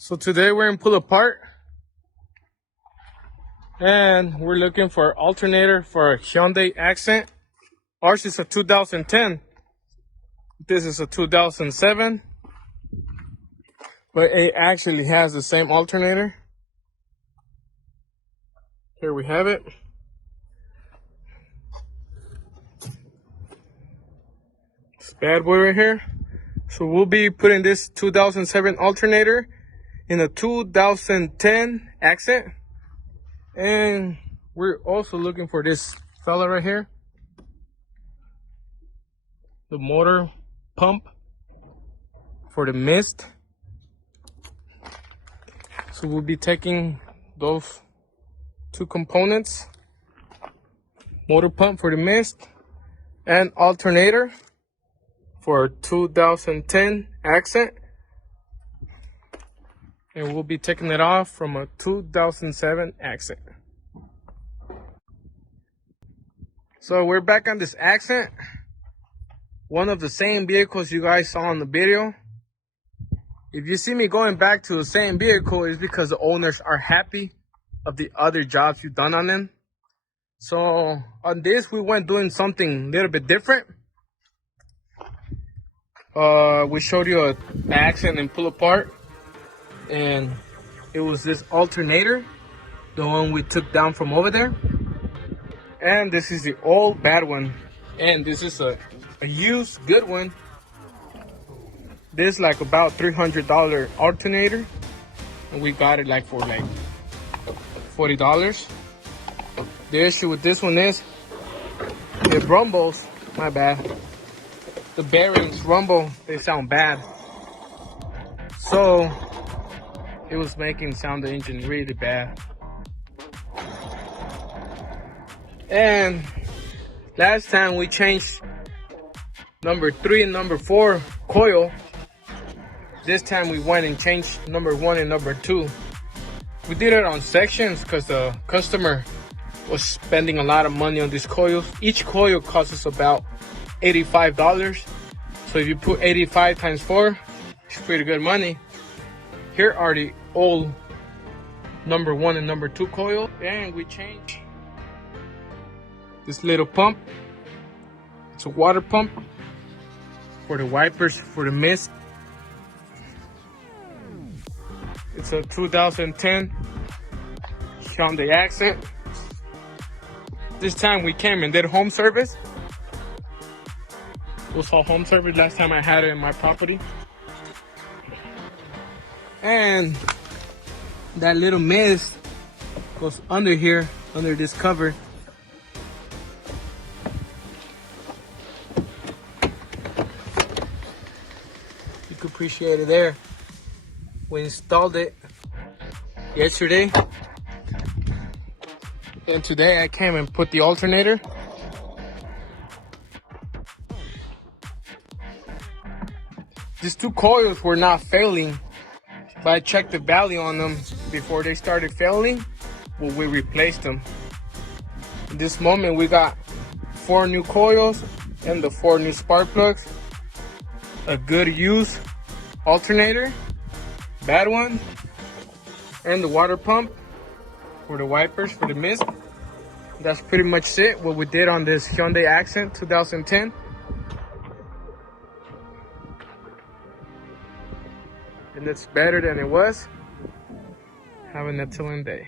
So today we're in Pull Apart and we're looking for alternator for a Hyundai Accent. Ours is a 2010. This is a 2007, but it actually has the same alternator. Here we have it. This bad boy right here. So we'll be putting this 2007 alternator in a 2010 Accent. And we're also looking for this fella right here. The motor pump for the mist. So we'll be taking those two components. Motor pump for the mist and alternator for a 2010 Accent. And we'll be taking it off from a 2007 Accent. So we're back on this Accent. One of the same vehicles you guys saw in the video. If you see me going back to the same vehicle, it's because the owners are happy of the other jobs you've done on them. So on this, we went doing something a little bit different. We showed you an Accent and Pull Apart, and it was this alternator, the one we took down from over there. And this is the old bad one, and this is a used good one. This is like about $300 alternator, and we got it like for like $40. The issue with this one is it rumbles. My bad. The bearings rumble. They sound bad. So it was making sound the engine really bad. And last time we changed number 3 and number 4 coil. This time we went and changed number 1 and number 2. We did it on sections because the customer was spending a lot of money on these coils. Each coil costs us about $85. So if you put 85 times 4, it's pretty good money. Here are the old number 1 and number 2 coil. And we changed this little pump. It's a water pump for the wipers for the mist. It's a 2010 Hyundai Accent. This time we came and did home service. It was all home service last time I had it in my property. And that little mist goes under here, under this cover. You can appreciate it there. We installed it yesterday, and today I came and put the alternator. These two coils were not failing, but I checked the value on them before they started failing. Well, we replaced them. In this moment, we got 4 new coils and the 4 new spark plugs, a good used alternator, bad one, and the water pump for the wipers for the mist. That's pretty much it, what we did on this Hyundai Accent 2010. And it's better than it was. Have an excellent day.